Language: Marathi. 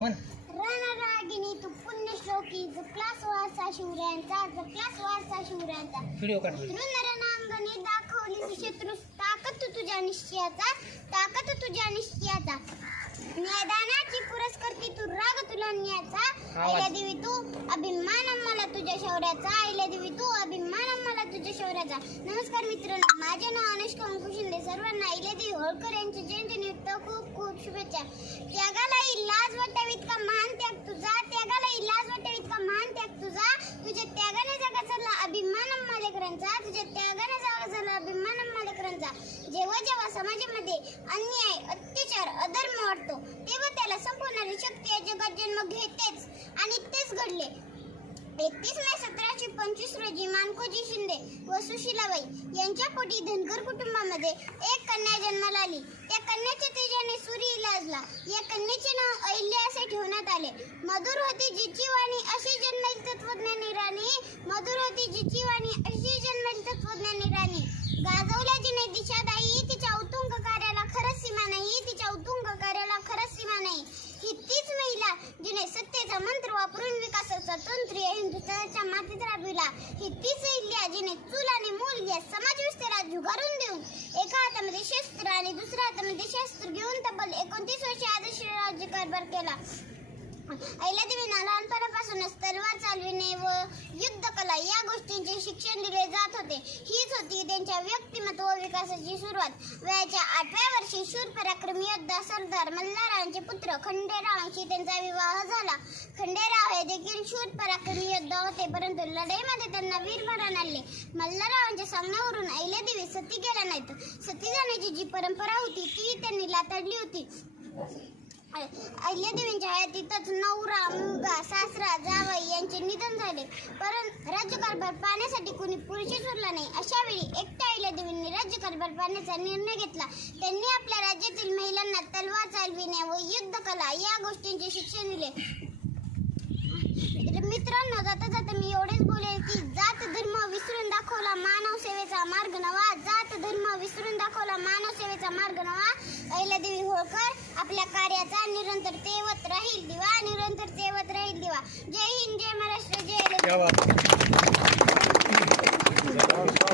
रणरागिणी तू पुण्यश्लोकी जपलास वारसा शिवरायांचा जपलास वारसा शिवरायांचा व्हिडिओ काढ रणरणांगणी दाखवली शत्रूस ताकद तुझ्या निश्चयाचा ताकद तुझ्या निश्चयाचा न्यायदानाची पुरस्कर्ती तू राग तुला न्यायाचा आईला देवी तू अभिमान मला तुझ्या शौर्याचा आईला देवी तू अभिमान मला तुझ्या शौर्याचा। नमस्कार मित्रांनो, माझे नाव अनुष्का अंकुश शिंदे। सर्वांना आईला देवी होळकर यांच्या जयंतीनिमित्त खूप खूप शुभेच्छा। त्यागाला लाज वाटावीत का महान त्याग तुझा त्यागाला लाज वाटावीत का महान त्याग तुझा तुझ्या त्यागाने जगा झाला अभिमान मालेकरांचा तुझ्या त्यागाने जगा झाला अभिमान मालेकरांचा। जेव्हा जेव्हा समाजामध्ये अन्याय अत्याचार अधर्म वाटतो तेव्हा त्याला संपवणारी शक्ती या जगात जन्म घेतेच आणि तेच घडले। 31 मे 1725 रोजी मानकोजी शिंदे व सुशीलाबाई यांच्या पोटी धनगर कुटुंबामध्ये एक कन्या जन्माला आली। त्या कन्याच्या तेजाने सूर्य लाजला। या कन्येचे नाव अहिल्या असे ठेवण्यात आले। मधुर होती जिची वाणी अशी जन्मेल तत्वज्ञानी राणी मधुर होती जिची वाणी अशी जन्मेल तत्वज्ञानी राणी। गाजवल्या जिने दिशादायी तिच्या उत्तुंग कार्याला खरंच सीमा नाही तिच्या उत्तुंग कार्याला खरंच सीमा नाही। ही तीच महिला जिने सत्तेचा मंत्र वापरून विकासाचा तंत्र हिंदुस्थानाच्या मातीत राबविला। ही तीच अहिल्या जिने चूल आणि मूल या समाज व्यवस्थेला झुगारून देऊन एका हातामध्ये शस्त्र आणि दुसऱ्या हातामध्ये शस्त्र घेऊन तब्बल 29 वर्षे आदर्श राज्यकारभार केला। अहिल्यादेवींना लहानपणापासूनच तलवार चालविणे व युद्धकला या गोष्टींचे शिक्षण दिले जात होते। हीच होती त्यांच्या व्यक्तिमत्व विकासाची सुरुवात। वयाच्या 8व्या वर्षी शूर पराक्रमी योद्धा सरदार मल्हाररावांचे पुत्र खंडेरावांशी त्यांचा विवाह झाला। खंडेराव हे देखील शूर पराक्रमी योद्धा होते, परंतु लढाईमध्ये त्यांना वीरमरण आले। मल्हाररावांच्या सांगण्यावरून अहिल्यादेवी सती गेल्या नाहीत। सती जाण्याची जी परंपरा होती ती त्यांनी लाथडली होती। अहिल्यादेवींच्या हयातीतच नवरा मुलगा सासरा जावई यांचे निधन झाले, परंतु राज्यकारभार पाहण्यासाठी कोणी पुरुषच उरला नाही। अशा वेळी एकट्या अहिल्यादेवींनी राज्यकारभार पाहण्याचा निर्णय घेतला। त्यांनी आपल्या राज्यातील महिलांना तलवार चालविणे व युद्धकला या गोष्टींचे शिक्षण दिले। मित्रांनो, जाता जाता मी एवढेच बोलेल की जात धर्म विसरून दाखवला मानव सेवेचा मार्ग नवा जात धर्म विसरून दाखवला मानव सेवेचा मार्ग नवा। अहिल्यादेवी होळकर आपल्या कार्याचा निरंतर तेवत राहील दिवा निरंतर तेवत राहील दिवा। जय हिंद, जय महाराष्ट्र, जय